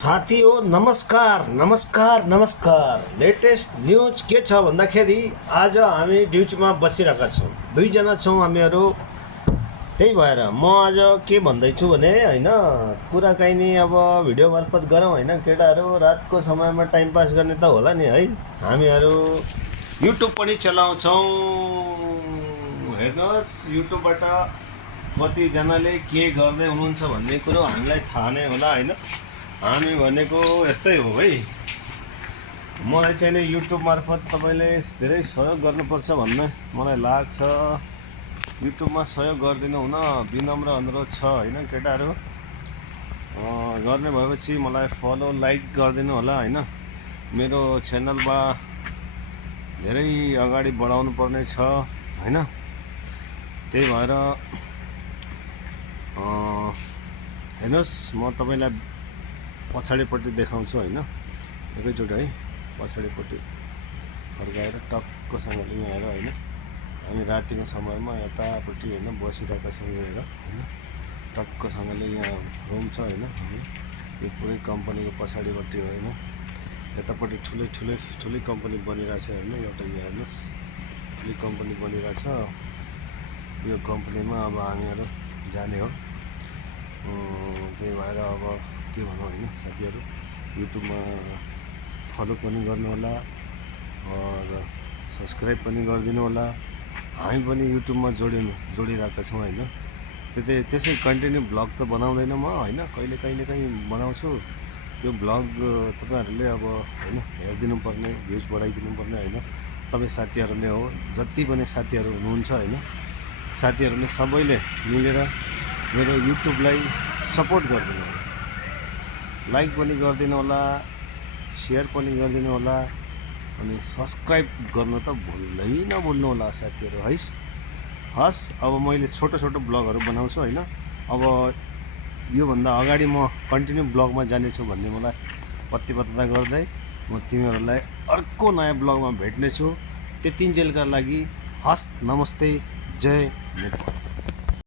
साथीहो नमस्कार नमस्कार नमस्कार। लेटेस्ट न्यूज के छ भन्दाखेरि आज हामी ड्युटीमा बसिरहेका छौँ, दुईजना छौँ हामीहरू। त्यही भएर म आज के भन्दैछु भने हैन, कुराकानी अब भिडियो मार्फत गरौँ हैन। केटाहरू रातको समयमा टाइम पास गर्ने त होला नि है। हामीहरू युट्युब पनि चलाउँछौँ। हेर्नुहोस्, युट्युबबाट कतिजनाले के गर्दै हुनुहुन्छ भन्ने कुरो हामीलाई थाहा नै होला हैन। हामी भनेको यस्तै हो भाइ। मलाई चाहिँ नि युट्युब मार्फत तपाईँले धेरै सहयोग गर्नुपर्छ भन्ने मलाई लाग्छ। युट्युबमा सहयोग गरिदिनु हुन विनम्र अनुरोध छ हैन केटाहरू। गर्ने भएपछि मलाई फलो लाइक गरिदिनु होला हैन। मेरो च्यानलमा धेरै अगाडि बढाउनु पर्ने छ हैन। त्यही भएर हेर्नुहोस्, म तपाईँलाई पछाडिपट्टि देखाउँछु हैन। एकैचोटि है, पछाडिपट्टि फर्काएर टक्कसँगले यहाँ हेर हैन। हामी रातिको समयमा यतापट्टि हैन बसिरहेका छौँ हेर हैन। टक्कसँगले यहाँ रुम छ हैन। यो पुरै कम्पनीको पछाडिपट्टि हो हैन। यतापट्टि ठुलै कम्पनी बनिरहेछ हैन। एउटा यहाँ हेर्नुहोस्, ठुलै कम्पनी बनिरहेछ। यो कम्पनीमा अब हामीहरू जाने हो। त्यही भएर अब के भनौँ हैन साथीहरू, युट्युबमा फलो पनि गर्नु होला र सब्सक्राइब पनि गरिदिनु होला। हामी पनि युट्युबमा जोडिरहेका छौँ हैन। त्यसै कन्टिन्यू ब्लग त बनाउँदैन म हैन। कहिले बनाउँछु। त्यो ब्लग तपाईँहरूले अब हैन हेरिदिनु पर्ने, भ्युज बढाइदिनु पर्ने हैन। तपाईँ साथीहरूले हो, जति पनि साथीहरू हुनुहुन्छ हैन, साथीहरूले सबैले मिलेर मेरो युट्युबलाई सपोर्ट गरिदिनु होला। लाइक पनि गरिदिनु होला, सेयर पनि गरिदिनु होला, अनि सब्सक्राइब गर्नु त भुल्दै नभुल्नु होला साथीहरू है। हस्, अब मैले छोटो ब्लगहरू बनाउँछु हैन। अब योभन्दा अगाडि म कन्टिन्यू ब्लगमा जानेछु भन्ने मलाई प्रतिबद्धता गर्दै म तिमीहरूलाई अर्को नयाँ ब्लगमा भेट्नेछु। त्यतिन्जेलका लागि हस्, नमस्ते, जय नेपाल।